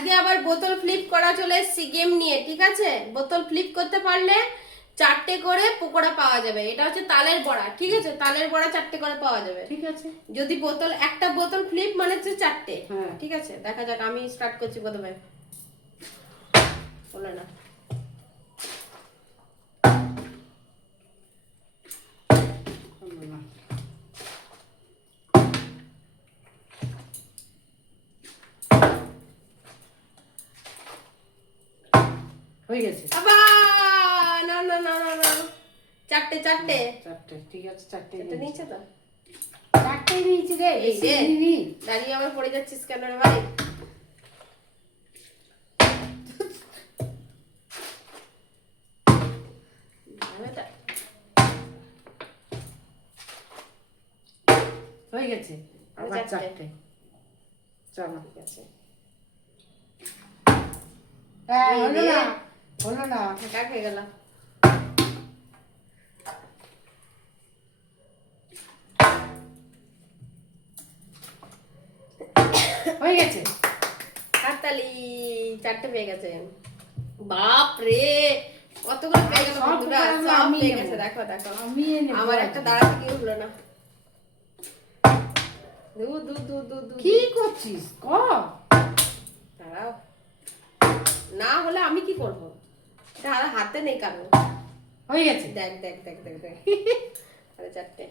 আজকে আবার বোতল ফ্লিপ করা চলে এসছি গেম নিয়ে ঠিক আছে? বোতল ফ্লিপ করতে পারলে চারটে করে পকোড়া পাওয়া যাবে। এটা হচ্ছে তালের বড়া ঠিক আছে? তালের বড়া চারটে করে পাওয়া যাবে। ঠিক আছে। যদি বোতল একটা বোতল ফ্লিপ মানে হচ্ছে চারটে হ্যাঁ। ঠিক আছে? দেখা যাক আমি স্টার্ট করছি প্রথমে বলে না। হয়ে গেছে। আবার না না না না না। চারটে চারটে। চারটে ঠিক আছে চারটে চারটে নিয়েছে। তো? চারটে রে এই দাঁড়িয়ে আবার পড়ে যাচ্ছিস কেন রে ভাই? ঝামেলা। হয়ে গেছে আবার চারটে। চারটে। চলো। ঠিক আছে। হ্যাঁ হলো না। হলো না ফাঁকা হয়ে গেল? হয়ে গেছে? হাততালি চারটে পেয়ে গেছে। বাপ রে কতগুলো পেয়ে গেল বন্ধুরা? সব পেয়ে গেছে দেখো দেখো। আমি আমার একটা দাঁড়াতে কি হলো না। দু দু দু দু দু কি করছিস? ক? দাঁড়াও। না হলে আমি কি করব? আর হাতে নেই কারও। হয়ে গেছে। দেখ দেখ দেখ দেখ দেখ। আরে চারটে।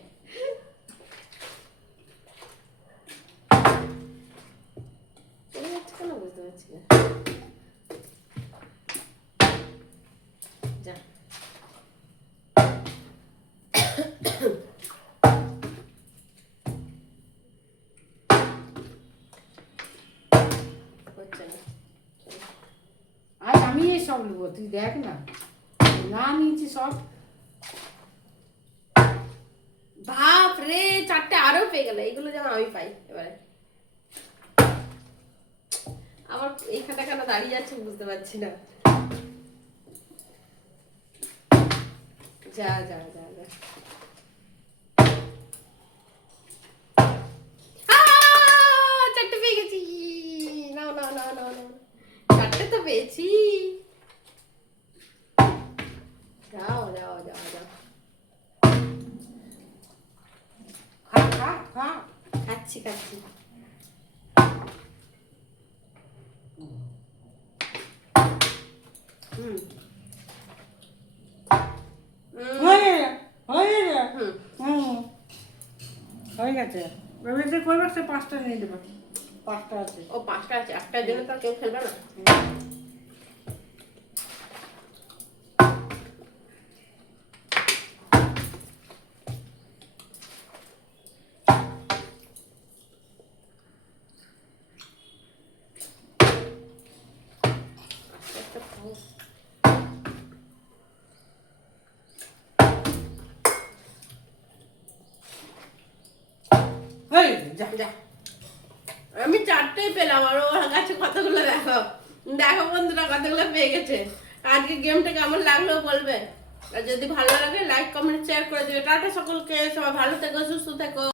চলে যাচ্ছে কেন বুঝতে পারছি না। যা। হচ্ছে না। নেব, তুই দেখ না। না নিয়েছি সব। বাপ রে, চারটে আরও পেয়ে গেল এগুলো যেন আমি পাই এবারে। আমার এইখানটা কেন দাঁড়িয়ে যাচ্ছে বুঝতে পারছি না। যা যা যা যা। চারটে পেয়ে গেছি। না না না না না চারটে তো পেয়েছি। যাও যাও যাও যাও খা খা খা খাচ্ছি খাচ্ছি হুম। হয়ে গেছে। করবে সে পাঁচটা নিয়ে দেবে পাঁচটা আছে। ও পাঁচটা আছে একটার জন্য তো কেউ খেলবে না। আমি চারটেই পেলাম, আর ওর কাছে কতগুলো দেখো। দেখো বন্ধুরা কতগুলো পেয়ে গেছে। আজকে গেমটা কেমন লাগল বলবে? আর যদি ভালো লাগে লাইক কমেন্ট শেয়ার করে দিবে। টাটা সকলকে, সবাই ভালো থেকো, সুস্থ থেকো।